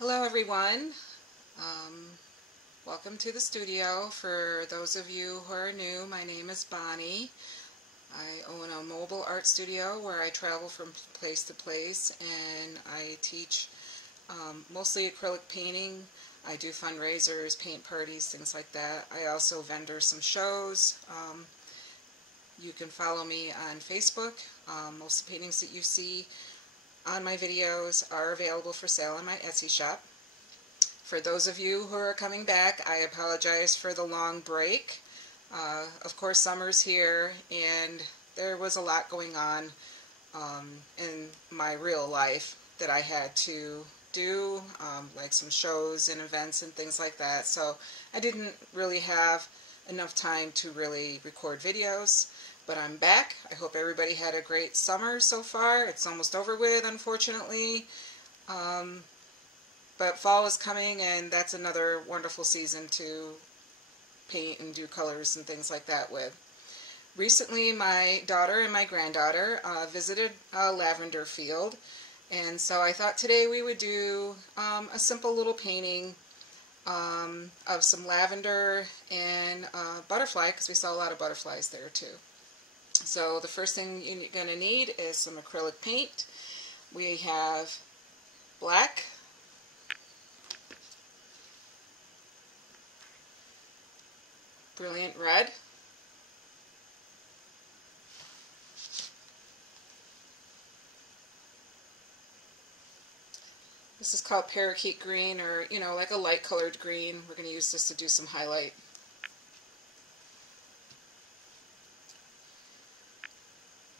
Hello everyone, welcome to the studio. For those of you who are new, my name is Bonnie. I own a mobile art studio where I travel from place to place, and I teach mostly acrylic painting. I do fundraisers, paint parties, things like that. I also vendor some shows. You can follow me on Facebook. Most of the paintings that you see on my videos are available for sale in my Etsy shop. For those of you who are coming back, I apologize for the long break. Of course, summer's here, and there was a lot going on in my real life that I had to do, like some shows and events and things like that. So I didn't really have enough time to really record videos. But I'm back. I hope everybody had a great summer so far. It's almost over with, unfortunately. But fall is coming, and that's another wonderful season to paint and do colors and things like that with. Recently, my daughter and my granddaughter visited a lavender field, and so I thought today we would do a simple little painting of some lavender and butterfly, because we saw a lot of butterflies there too. So the first thing you're going to need is some acrylic paint. We have black, brilliant red, this is called parakeet green, or like a light colored green. We're going to use this to do some highlight.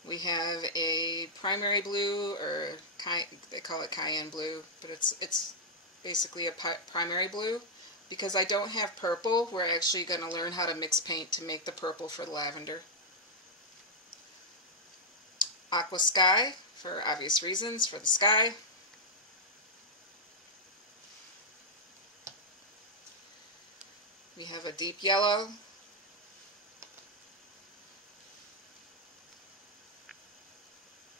We have a primary blue, or they call it cayenne blue, but it's basically a primary blue. Because I don't have purple, we're actually going to learn how to mix paint to make the purple for the lavender. Aqua sky, for obvious reasons, for the sky. We have a deep yellow.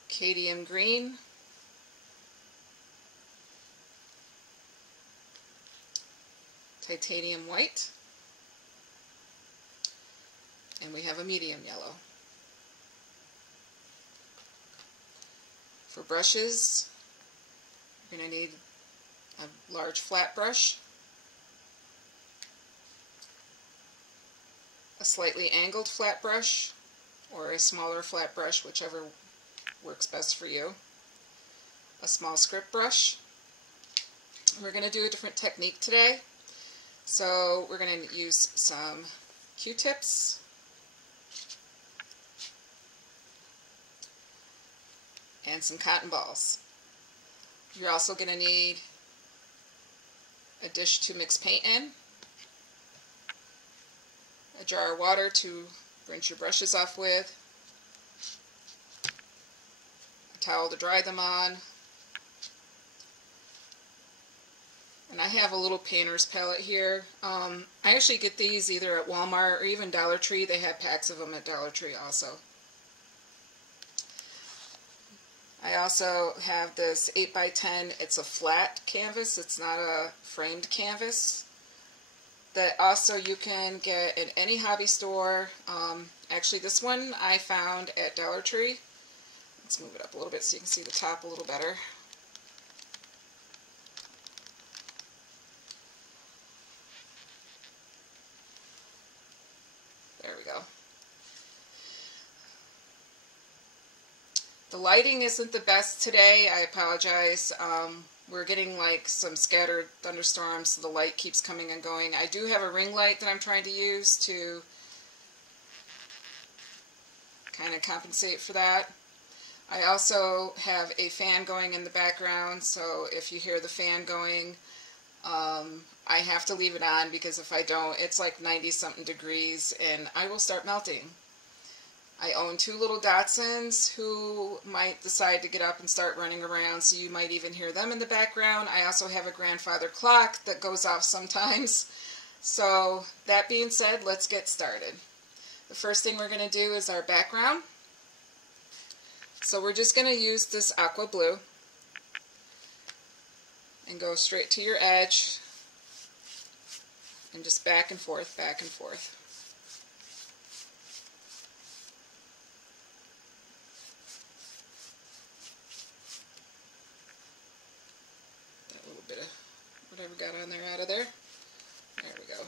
Cadmium green, titanium white, and we have a medium yellow. For brushes, you're going to need a large flat brush, a slightly angled flat brush, or a smaller flat brush, whichever works best for you. A small script brush. We're going to do a different technique today. So we're going to use some Q-tips and some cotton balls. You're also going to need a dish to mix paint in, a jar of water to rinse your brushes off with, towel to dry them on, and I have a little painter's palette here. I actually get these either at Walmart or even Dollar Tree. They have packs of them at Dollar Tree also. I also have this 8x10. It's a flat canvas. It's not a framed canvas. That also you can get at any hobby store. Actually, this one I found at Dollar Tree. Let's move it up a little bit so you can see the top a little better. There we go. The lighting isn't the best today. I apologize. We're getting like some scattered thunderstorms, so the light keeps coming and going. I do have a ring light that I'm trying to use to kind of compensate for that. I also have a fan going in the background, so if you hear the fan going, I have to leave it on, because if I don't, it's like 90-something degrees and I will start melting. I own two little Dachshunds who might decide to get up and start running around, so you might even hear them in the background. I also have a grandfather clock that goes off sometimes. So that being said, let's get started. The first thing we're going to do is our background. So we're just going to use this aqua blue. and go straight to your edge and just back and forth, back and forth. That little bit of whatever got on there out of there. There we go.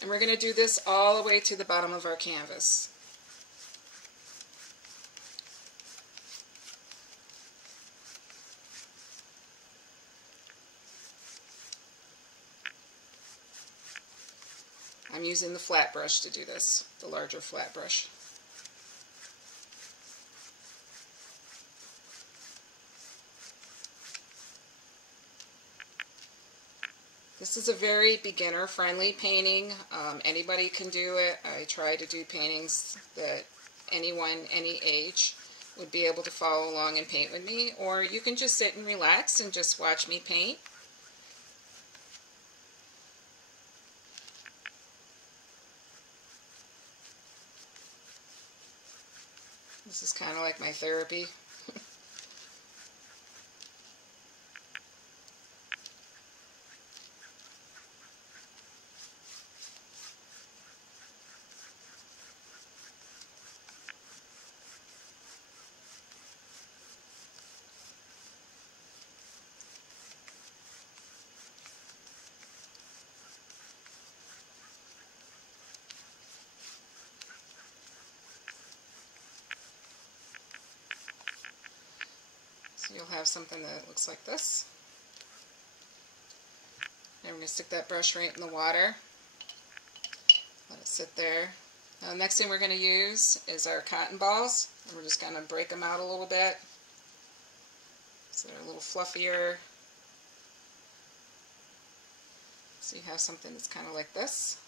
And we're going to do this all the way to the bottom of our canvas. I'm using the flat brush to do this, the larger flat brush. This is a very beginner-friendly painting. Anybody can do it. I try to do paintings that anyone, any age, would be able to follow along and paint with me. Or you can just sit and relax and just watch me paint. This is kind of like my therapy. So you'll have something that looks like this. And we're going to stick that brush right in the water. Let it sit there. Now the next thing we're going to use is our cotton balls. And we're just going to break them out a little bit so they're a little fluffier. So you have something that's kind of like this.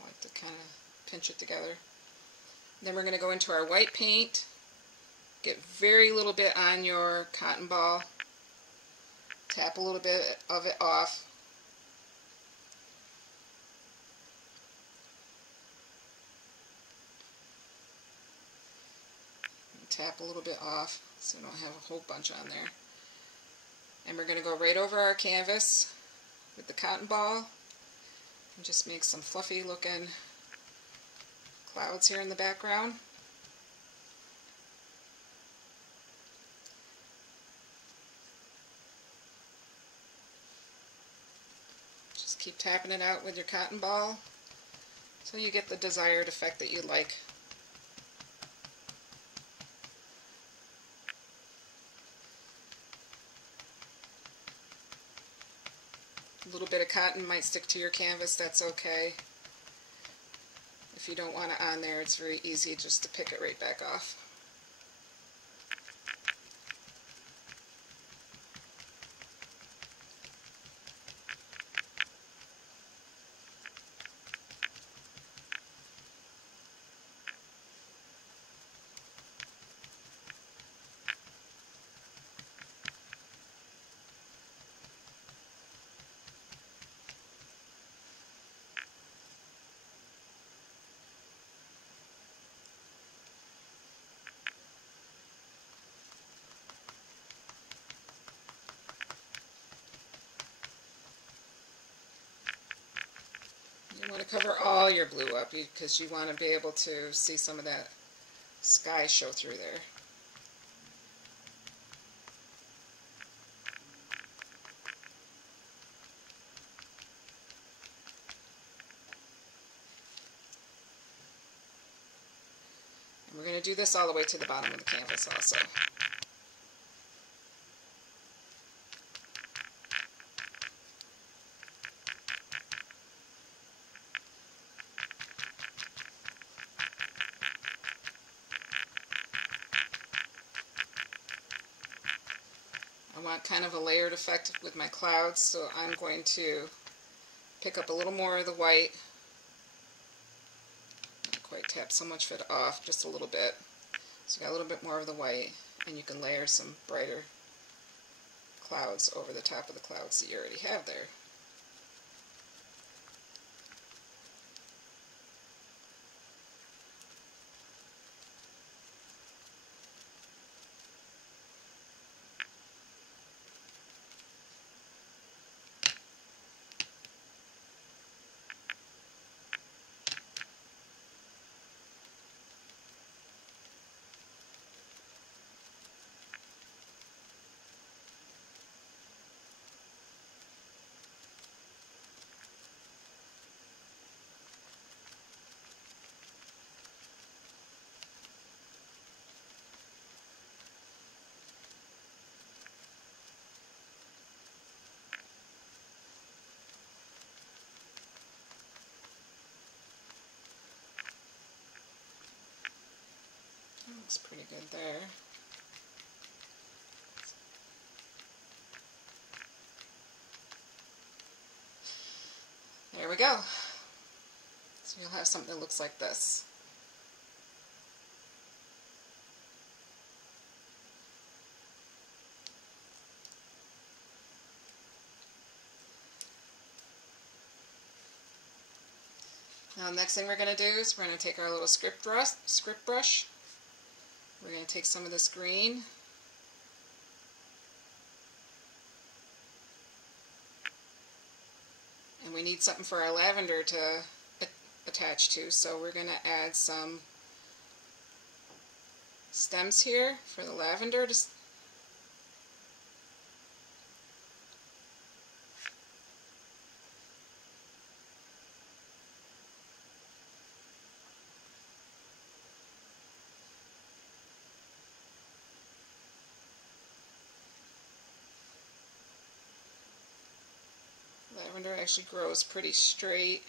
I like to kind of pinch it together. Then we're going to go into our white paint. Get very little bit on your cotton ball. Tap a little bit of it off. And tap a little bit off so we don't have a whole bunch on there. And we're going to go right over our canvas with the cotton ball and just make some fluffy looking clouds here in the background. Just keep tapping it out with your cotton ball until you get the desired effect that you like. A little bit of cotton might stick to your canvas, that's okay. If you don't want it on there, it's very easy just to pick it right back off. You want to cover all your blue up because you want to be able to see some of that sky show through there. And we're going to do this all the way to the bottom of the canvas also. I want kind of a layered effect with my clouds, so I'm going to pick up a little more of the white. Not quite tap so much of it off, just a little bit. So you got a little bit more of the white, and you can layer some brighter clouds over the top of the clouds that you already have there. Looks pretty good there. There we go. So you'll have something that looks like this. Now the next thing we're going to do is we're going to take our little script brush. We're going to take some of this green. And we need something for our lavender to attach to, so we're going to add some stems here for the lavender. Lavender actually grows pretty straight.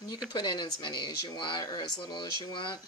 And you can put in as many as you want or as little as you want.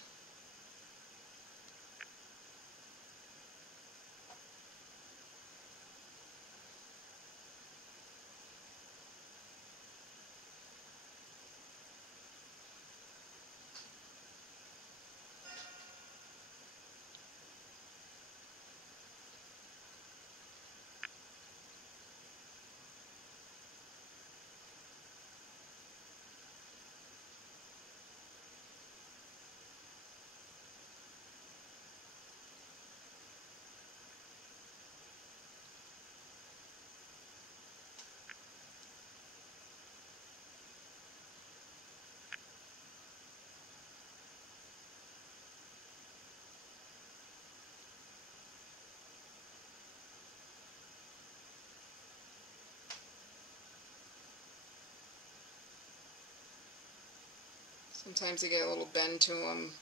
Sometimes they get a little bend to them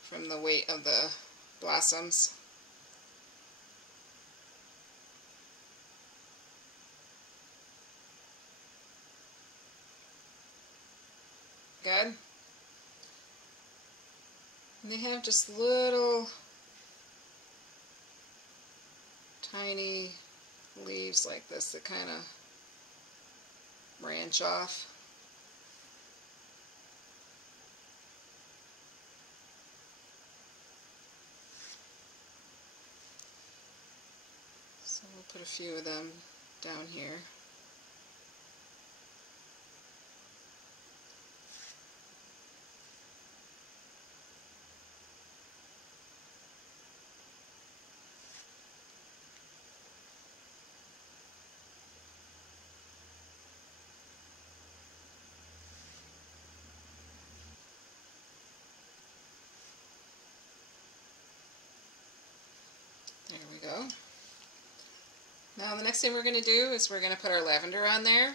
from the weight of the blossoms. Good. And they have just little tiny leaves like this that kind of branch off. So we'll put a few of them down here. There we go. Now the next thing we're going to do is we're going to put our lavender on there.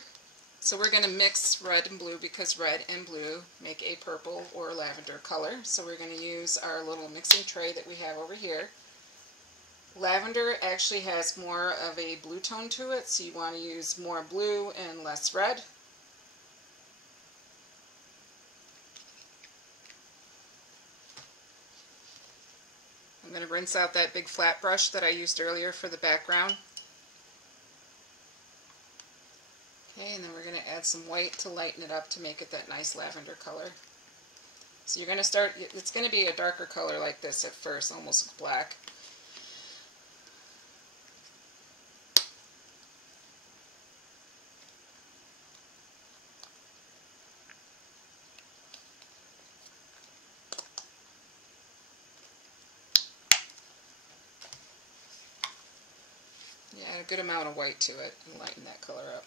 So we're going to mix red and blue because red and blue make a purple or lavender color. So we're going to use our little mixing tray that we have over here. Lavender actually has more of a blue tone to it, so you want to use more blue and less red. I'm going to rinse out that big flat brush that I used earlier for the background. Okay, and then we're going to add some white to lighten it up to make it that nice lavender color. So you're going to start, it's going to be a darker color like this at first, almost black. Yeah, add a good amount of white to it and lighten that color up.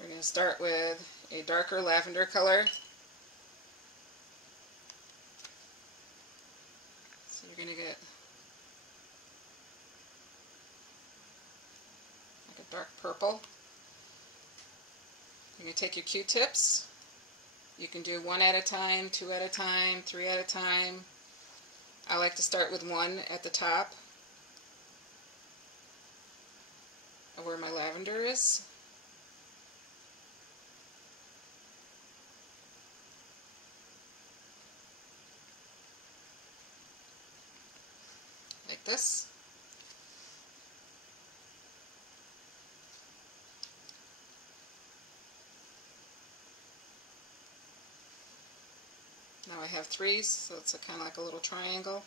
We're going to start with a darker lavender color. So you're going to get like a dark purple. take your Q-tips. You can do one at a time, two at a time, three at a time. I like to start with one at the top of where my lavender is. Like this. Now I have three, so it's kind of like a little triangle.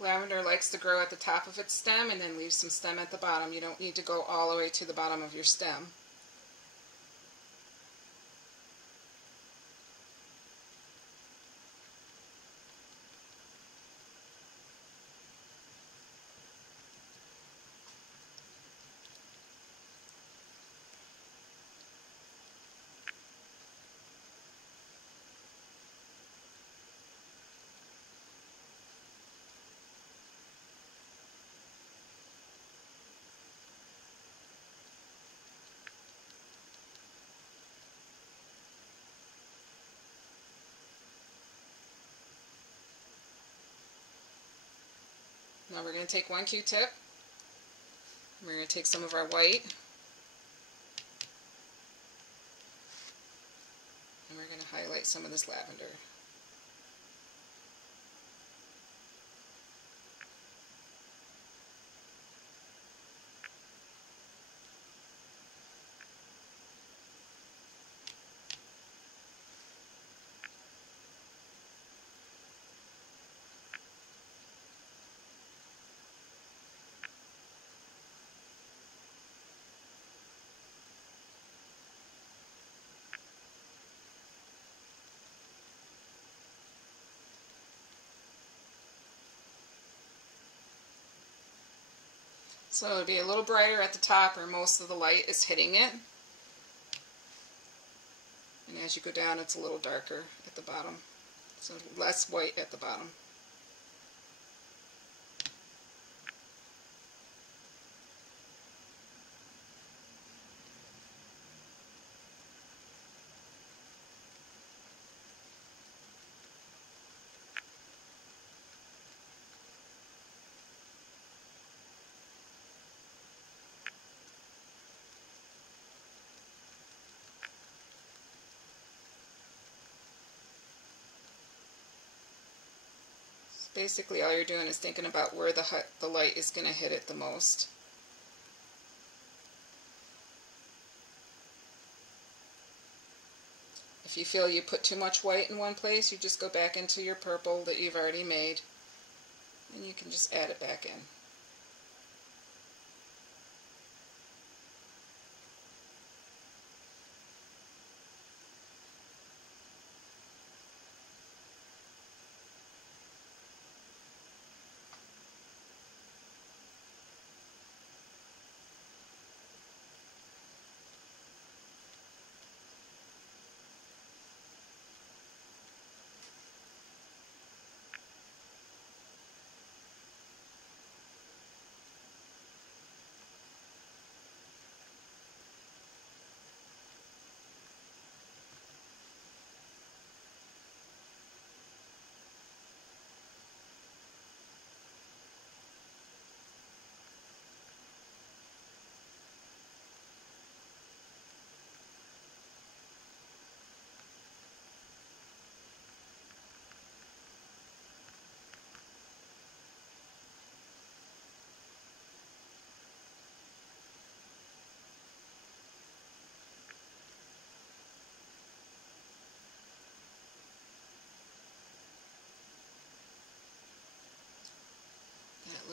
Lavender likes to grow at the top of its stem and then leave some stem at the bottom. You don't need to go all the way to the bottom of your stem. Now we're going to take one Q-tip. We're going to take some of our white. And we're going to highlight some of this lavender. So it'll be a little brighter at the top where most of the light is hitting it. And as you go down, it's a little darker at the bottom. So less white at the bottom. Basically all you're doing is thinking about where the light is going to hit it the most. If you feel you put too much white in one place, you just go back into your purple that you've already made and you can just add it back in.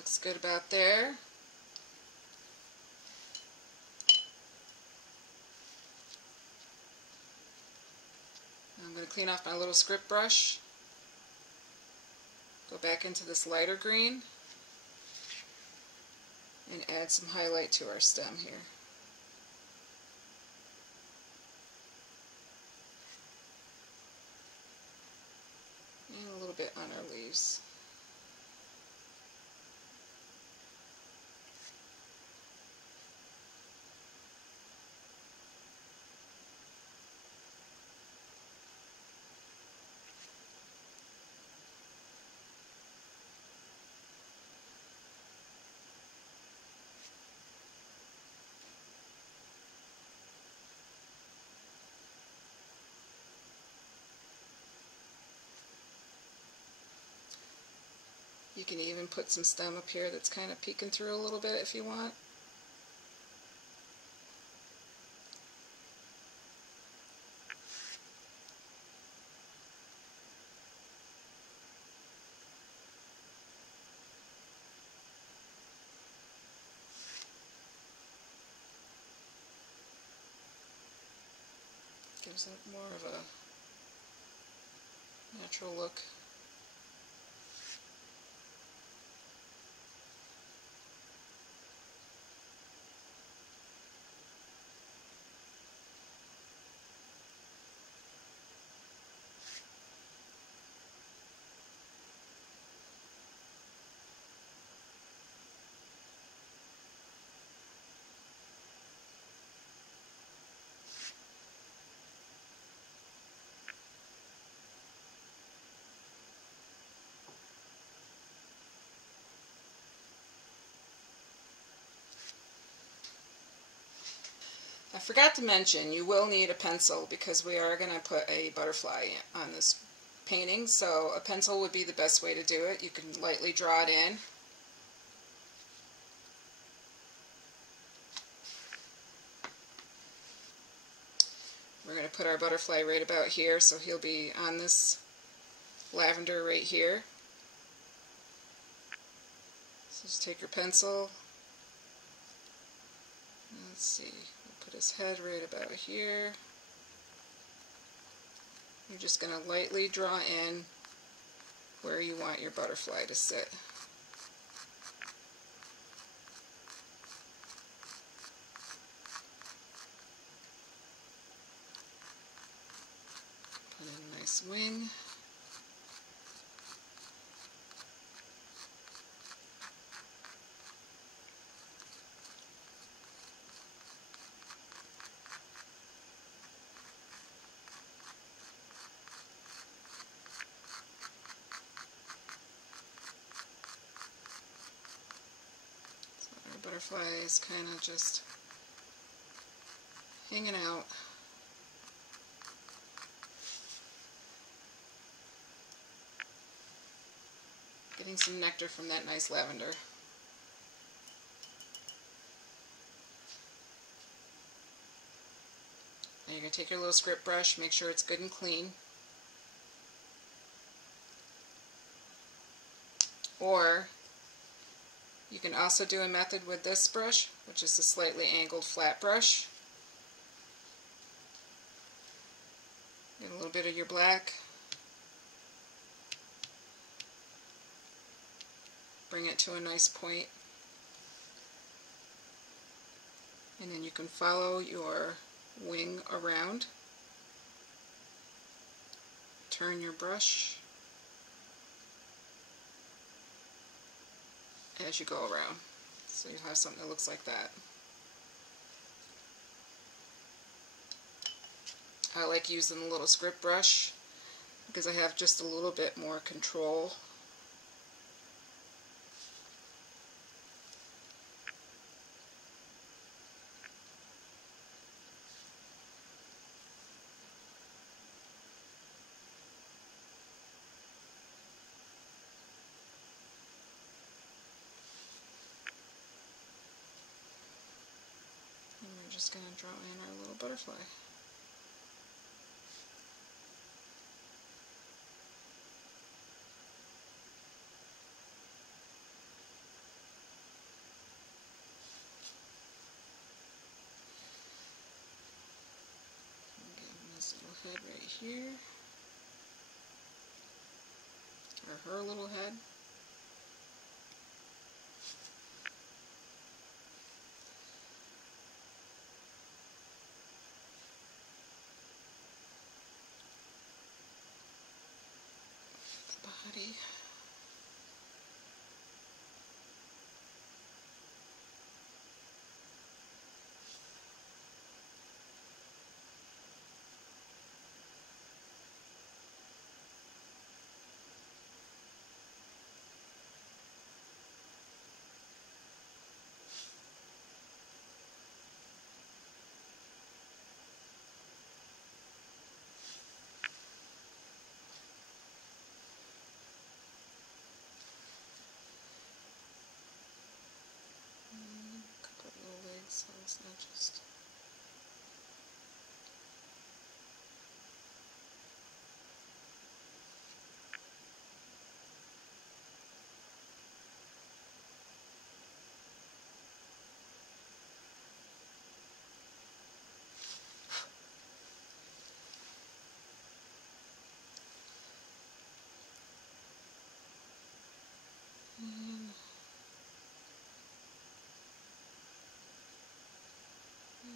Looks good about there. I'm going to clean off my little script brush. Go back into this lighter green and add some highlight to our stem here. And a little bit on our leaves. You can even put some stem up here that's kind of peeking through a little bit if you want. Gives it more of a natural look. I forgot to mention, you will need a pencil because we are going to put a butterfly on this painting, so a pencil would be the best way to do it. You can lightly draw it in. We're going to put our butterfly right about here, so he'll be on this lavender right here. So just take your pencil. Let's see, we'll put his head right about here. You're just going to lightly draw in where you want your butterfly to sit. Put in a nice wing. Butterfly is kind of just hanging out. Getting some nectar from that nice lavender. Now you're going to take your little script brush, make sure it's good and clean. Or you can also do a method with this brush, which is a slightly angled flat brush. Get a little bit of your black. Bring it to a nice point. And then you can follow your wing around. Turn your brush as you go around. So you have something that looks like that. I like using a little script brush because I have just a little bit more control. We're just going to draw in our little butterfly. head right here, or her little head. The body. Couple of little legs, so it's not just.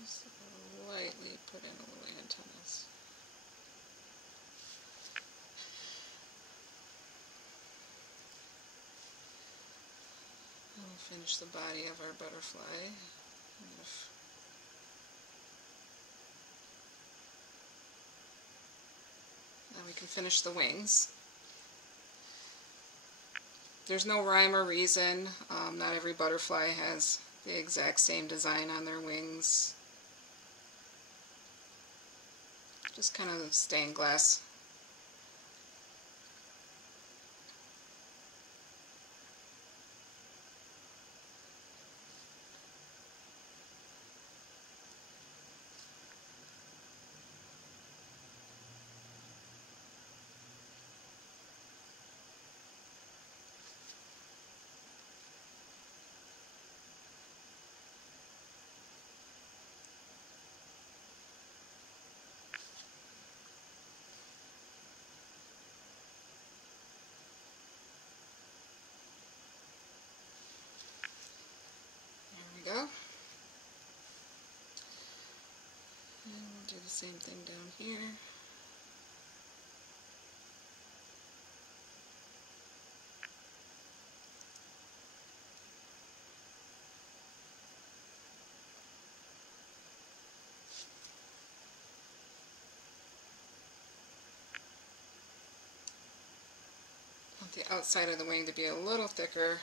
Just lightly put in a little antennas. We'll finish the body of our butterfly. Now we can finish the wings. There's no rhyme or reason. Not every butterfly has the exact same design on their wings. Just kind of stained glass. There we go. And we'll do the same thing down here. Want the outside of the wing to be a little thicker.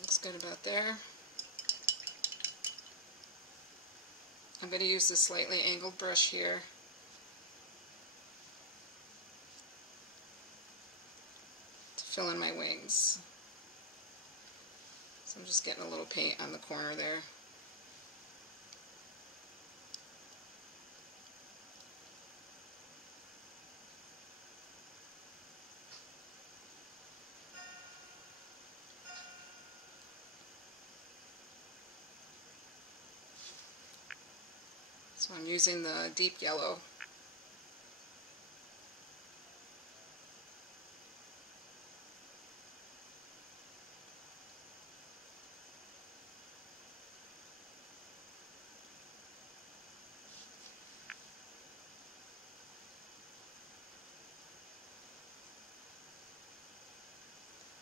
Looks good about there. I'm going to use this slightly angled brush here to fill in my wings. So I'm just getting a little paint on the corner there. So I'm using the deep yellow.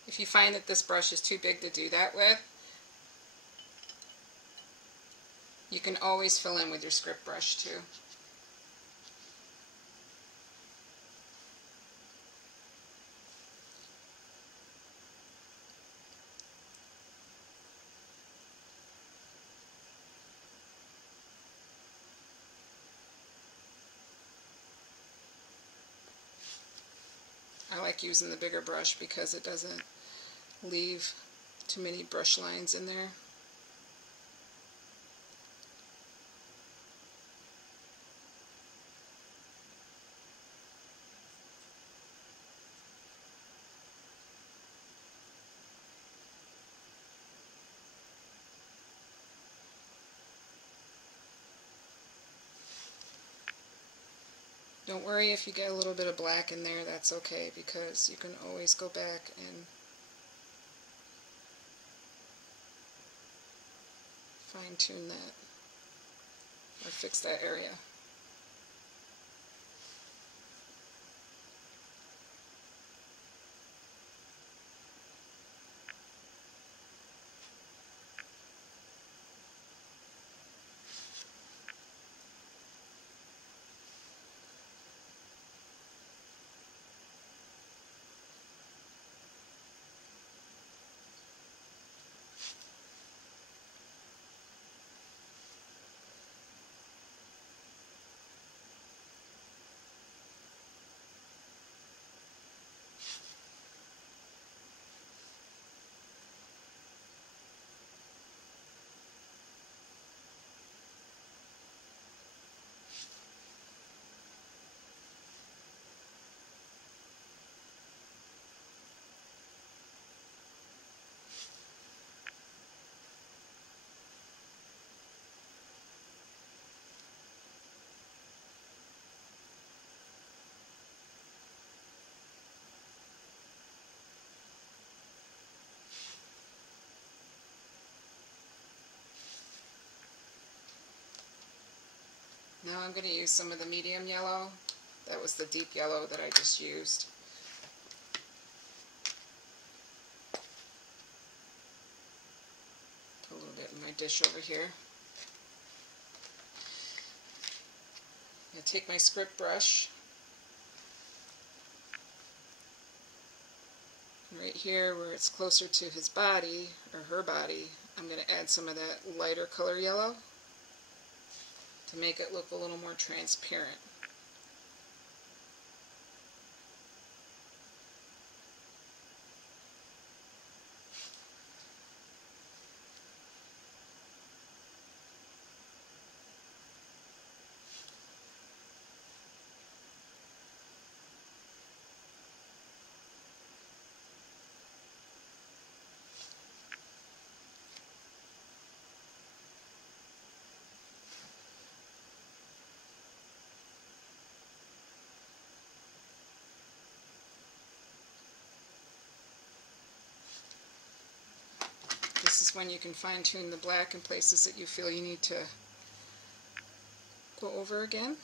If you find that this brush is too big to do that with, you can always fill in with your script brush too. I like using the bigger brush because it doesn't leave too many brush lines in there. Don't worry if you get a little bit of black in there, that's okay, because you can always go back and fine-tune that or fix that area. Now I'm going to use some of the medium yellow. That was the deep yellow that I just used. Put a little bit in my dish over here. I'm going to take my script brush. And right here where it's closer to his body, or her body, I'm going to add some of that lighter color yellow to make it look a little more transparent. This is when you can fine-tune the black in places that you feel you need to go over again.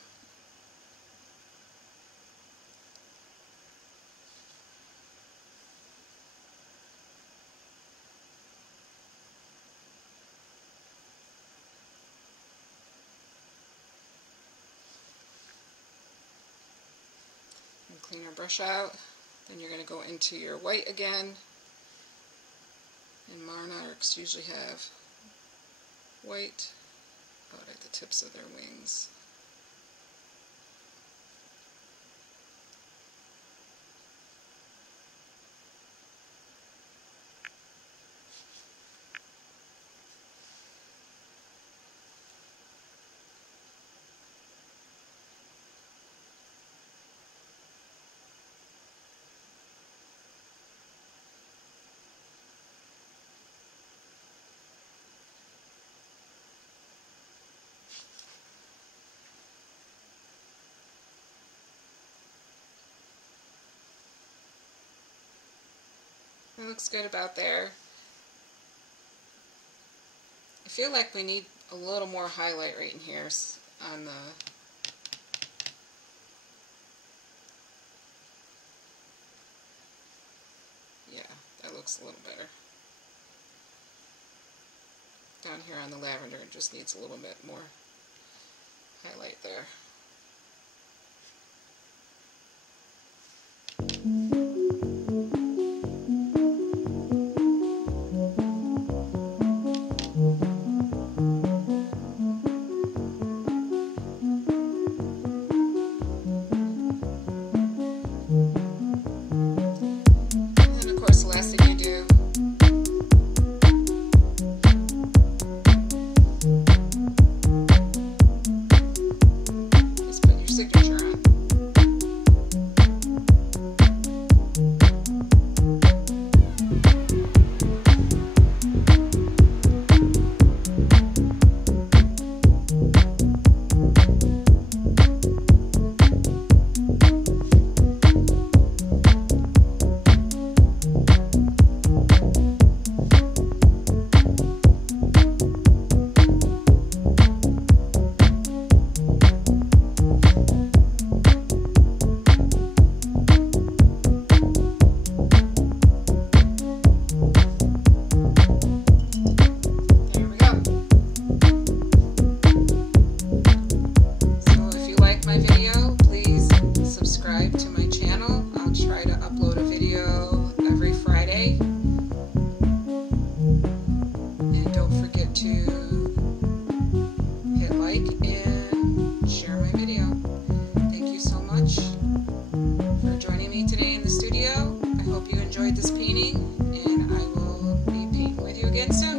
And clean our brush out. Then you're going to go into your white again. And monarchs usually have white out at the tips of their wings. It looks good about there. I feel like we need a little more highlight right in here on the that looks a little better. Down here on the lavender it just needs a little bit more highlight there. and share my video. Thank you so much for joining me today in the studio. I hope you enjoyed this painting, and I will be painting with you again soon.